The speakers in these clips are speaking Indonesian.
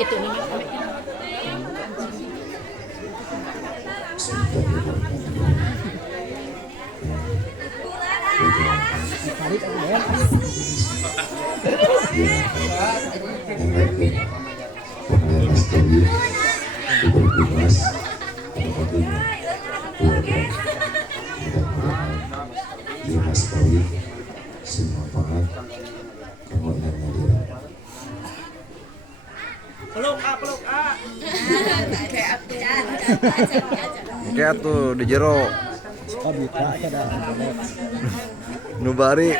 Itu namanya. Semua paham kamu yang hadir. Peluk A. Oke atuh di jero. Nubari.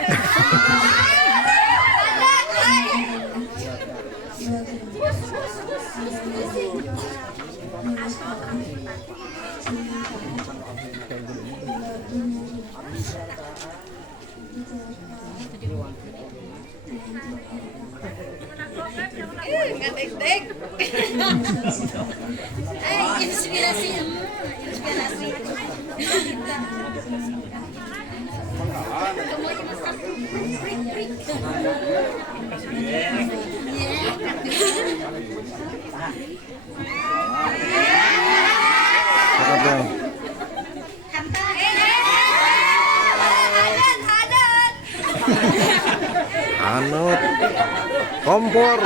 Dek. Inspirasi. Anut kompor.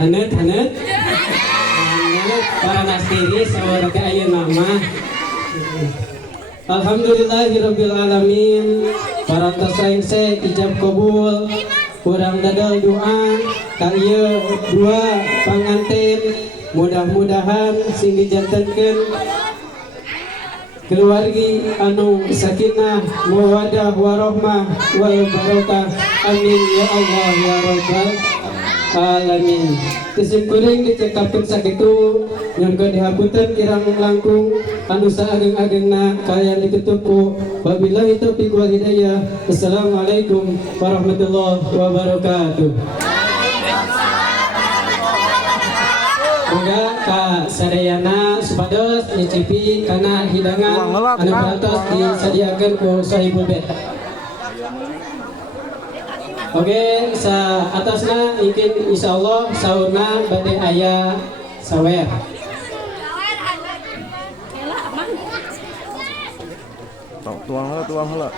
Hanut para nastiri sawarga ayeuna mama. Alhamdulillahirabbil alamin. Para tasaing se ijab kabul. Kurang dadal doa ka ieu dua pangantin, mudah-mudahan sing dijantenkeun keluargi anu sakinah mawaddah warahmah wal barokah. Amin ya Allah ya rabbal alamin. Kesimpuling dicekapkeun sakitu nyon dihapunten kirang langkung anu saageng-agengna kalian ditutup ku wabillahi taufiq wal hidayah. Assalamualaikum warahmatullahi wabarakatuh. Moga ka sadayana supados nyicipi kana hidangan anu parantos disadiakeun ku sahibul bait. Oke, sa atasna mungkin insyaallah saurna bade aya sawer. Tuang heula.